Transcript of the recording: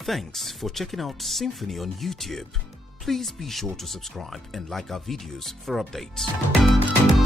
Thanks for checking out Symphony on YouTube. Please be sure to subscribe and like our videos for updates.